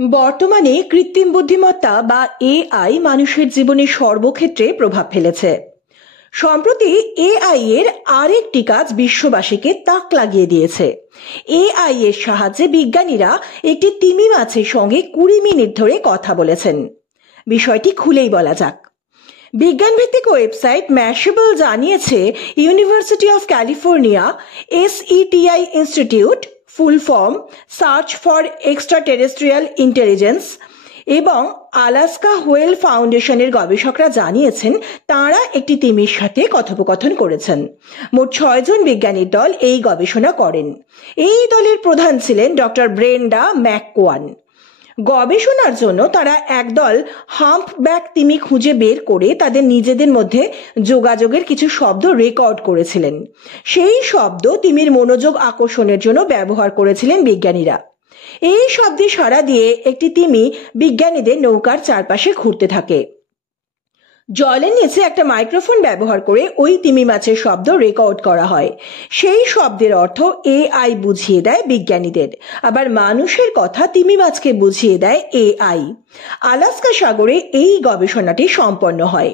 বর্তমানে কৃত্রিম বুদ্ধিমত্তা বা এআই মানুষের জীবনে সর্বক্ষেত্রে প্রভাব ফেলেছে। সম্প্রতি এআই এর আরেকটি কাজ বিশ্ববাসীকে তাক লাগিয়ে দিয়েছে। এআই এর সাহায্যে বিজ্ঞানীরা একটি তিমি মাছের সঙ্গে 20 মিনিট ধরে কথা বলেছেন। বিষয়টি খুলেই বলা যাক। বিজ্ঞান ভিত্তিক ওয়েবসাইট ম্যাশেবল জানিয়েছে, university of California SETI institute, full form search for extraterrestrial intelligence, এবং আলাস্কা হোয়েল ফাউন্ডেশনের গবেষকরা জানিয়েছেন তাঁরা একটি তিমির সাথে কথোপকথন করেছেন। মোট 6 জন বিজ্ঞানীর দল এই গবেষণা করেন। এই দলের প্রধান ছিলেন ডক্টর ব্রেন্ডা ম্যাককোয়ান। গবেষণার জন্য তারা একদল হাম্পব্যাক তিমি খুঁজে বের করে তাদের নিজেদের মধ্যে যোগাযোগের কিছু শব্দ রেকর্ড করেছিলেন। সেই শব্দ তিমির মনোযোগ আকর্ষণের জন্য ব্যবহার করেছিলেন বিজ্ঞানীরা। এই শব্দে সাড়া দিয়ে একটি তিমি বিজ্ঞানীদের নৌকার চারপাশে ঘুরতে থাকে। জলের নিচে একটা মাইক্রোফোন ব্যবহার করে ওই তিমি মাছের শব্দ রেকর্ড করা হয়। সেই শব্দের অর্থ এআই বুঝিয়ে দেয় বিজ্ঞানীদের, আবার মানুষের কথা তিমি মাছকে বুঝিয়ে দেয় এআই। আলাস্কা সাগরে এই গবেষণাটি সম্পন্ন হয়।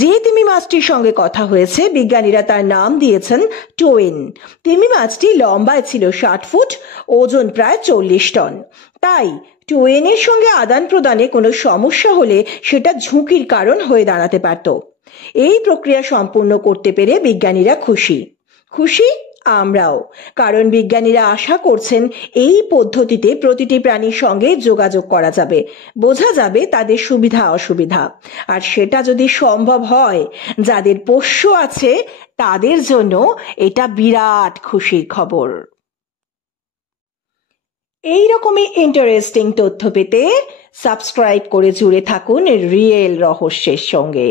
যে তিমি মাছটির সঙ্গে কথা হয়েছে বিজ্ঞানীরা তার নাম দিয়েছেন টোয়েন। তিমি মাছটি লম্বায় ছিল 60 ফুট, ওজন প্রায় 40 টন। তাই টোয়েনের সঙ্গে আদান প্রদানে কোনো সমস্যা হলে সেটা ঝুঁকির কারণ হয়ে দাঁড়াতে পারত। এই প্রক্রিয়া সম্পূর্ণ করতে পেরে বিজ্ঞানীরা খুশি আমরাও, কারণ বিজ্ঞানীরা আশা করছেন এই পদ্ধতিতে প্রতিটি প্রাণীর সঙ্গে যোগাযোগ করা যাবে, বোঝা যাবে তাদের সুবিধা অসুবিধা। আর সেটা যদি সম্ভব হয়, যাদের পোষ্য আছে তাদের জন্য এটা বিরাট খুশির খবর। এই রকমই ইন্টারেস্টিং তথ্য পেতে সাবস্ক্রাইব করে জুড়ে থাকুন রিয়েল রহস্যের সঙ্গে।